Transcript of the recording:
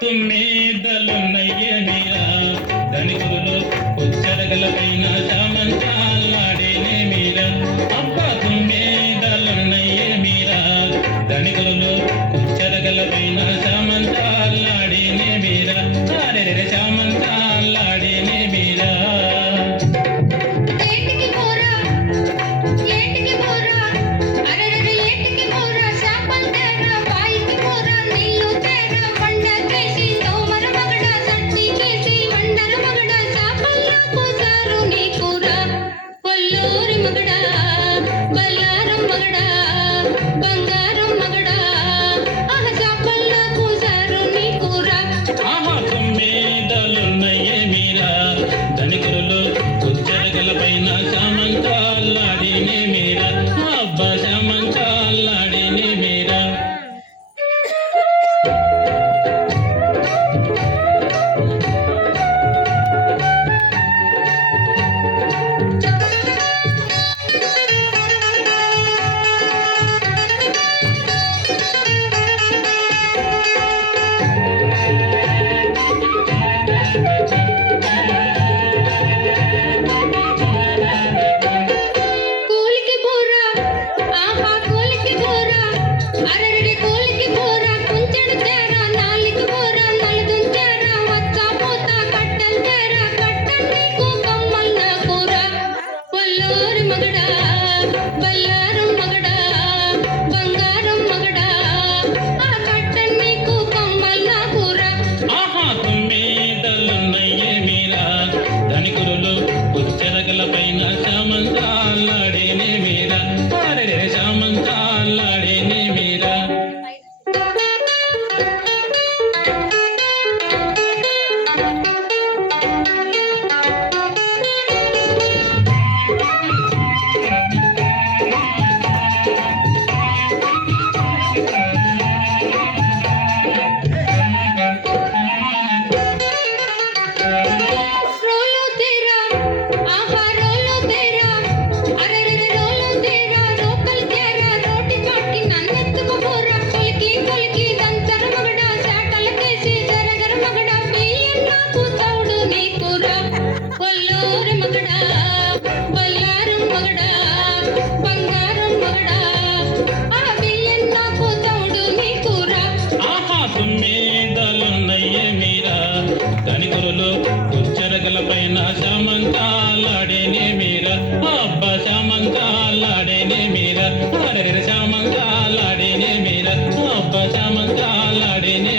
తుమ్మెదలున్నయ్య మీరా ధనికులు కొచ్చరగల పైన చామంతాలాడేనే మీరా అబ్బా తుమ్మెదలున్నయ్య మీరా ధనికులు కొచ్చరగల పైన చామంతాలాడేనే మీరా అరెరె చామంతాలాడేనే మీరా చామంతాలాడేనే మీరా అబ్బా చామంతాలాడేనే మీరా పైన చామంతాలాడేనే మీరా అరెరె చామంతాలాడేనే మీరా తుమ్మెదలున్నయ్య మీరా ధనికులు కొచ్చరగల పైన చామంతాలాడేనే మీరా అబ్బా చామంతాలాడేనే మీరా అరెరె చామంతాలాడేనే మీరా అబ్బా చామంతాలాడేనే